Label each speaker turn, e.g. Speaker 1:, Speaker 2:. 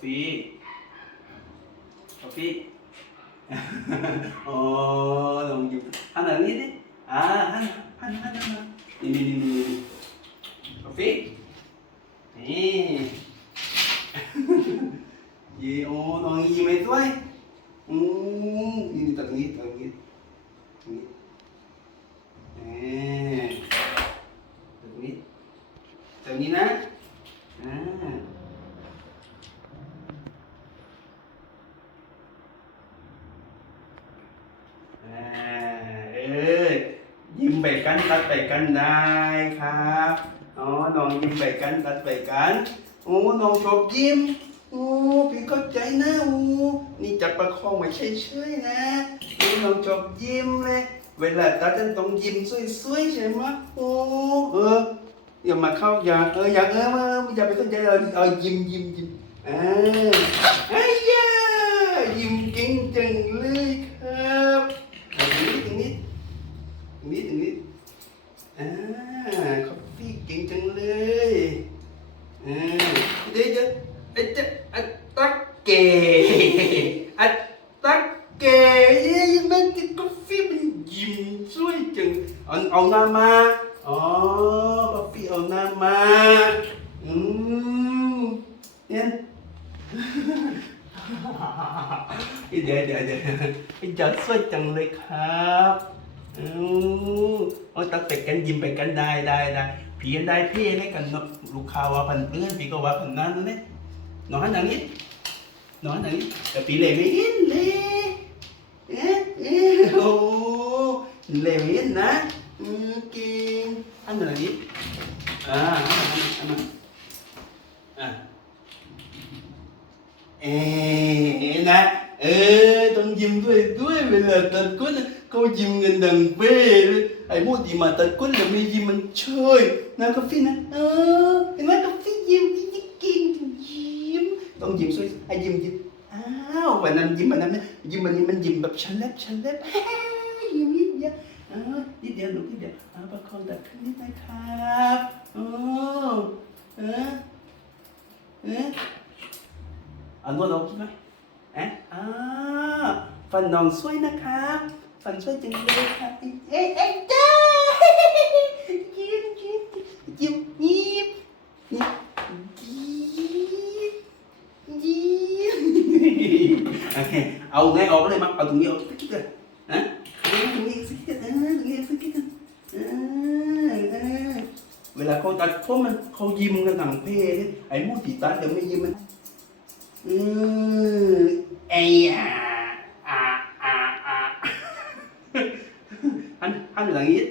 Speaker 1: ฟี่กาแฟโอ้ลองยิ้มหันหลังนี้ดิอ่าหันหันหันหันหันนี่นี่นี่นี่กาแฟนี่ยี่โอ้น้องยิ้มให้ด้วยอืมนี่ตรงนี้ตรงนี้ตรงนี้เอ๊ะตรงนี้ตรงนี้นะอ่า อ่าเอ้ยยิ้มไป กันตัดไปกันได้ครับอ๋อน้องยิ้มไปกันตัดไปกันโอ้น้องชอบยิ้มโอ้พี่เข้าใจนะโอ้นี่จับประคองไม่ใช่เฉยๆนะโอ้น้องชอบยิ้มเลย เวลาตัดจะต้องยิ้มสวยๆใช่ไหมโอ้เอออย่ามาเข้าอย่าเอออย่าเออมาอย่าไปสนใจเราเอายิ้มยิ้มยิ้มอ่าไอ้ยายิ้มเก่งจังเลยครับ ตรงนี้ตรงนี้ตรงนี้ตรงนี้อ่าคอฟฟี่เก่งจังเลยอ่าเดี๋ยวจะไอ้จะอัตตักเกอัตตักเกเย้ยังไม่กินกาแฟมันยิ้มสวยจัง เอาหน้ามาอ๋อกาแฟเอาหน้ามาอืมเนี่ย เดี๋ยวเดี๋ยวเดี๋ยวไอ้จอดสวยจังเลยครับอืมเอาตัดไปกันยิ้มไปกันได้ได้ได้ผีกันได้เพ่ให้กันเนาะลูกค้าว่าพันเพื่อนผีก็ว่าพันนั้นเลยนอนอย่างนี้นอนอย่างนี้แต่ผีเลยไม่เห็นเลยเอ๊ะเอ๊ะโอ้เลยไม่เห็นนะ อืมเก่งอันอย่างนี้อ่าอันนั้นอันนั้นอ่าเอ๊ะนะเออต้องยิ้มด้วยด้วยเวลาตัดก้นเขายิ้มกันดังเบ้เลยไอ้พวกที่มาตั ดก้นแล้วไม่ยิ้มมันเชยนะกาแฟนะเออเห็นไหมกาแฟยิ้มยิ้มยิ้มยิ้มต้องยิ้มสวยไอ้ยิ้มยิ้มอ้าววันนั้นยิ้มวันนั้นะยิ้มวันนี้มันยิ้มแบบฉันเล็บฉันเล็บกินิดเดียวเออนิดเดียวลูกนิดเดียวเอาประคองตัดขึ้นนิดนะครับโอ้เออเออเอานวดเอาใช่ไหมเอ๊ะอ่าฟันน้องสวยนะครับฟันสวยจังเลยครับเอ๊ะเอ๊ะจ้ายิ้มยิ้มยิ้มยิ้มยิ้มยิ้มโอเคเอาไงออกเลยมั้งเอาตรงนี้ออกสักนิดเลยนะเอาตรงนี้สักนิดเออตรงนี้สักนิดเออเออ เวลาเขาตัดผมมันเขายิ้มกันหนังเพ่ไอ้มูตีตัดเดี๋ยวไม่ยิ้มมันอืมไอ้อะอ่าอ่าอะหันหันหลังนี้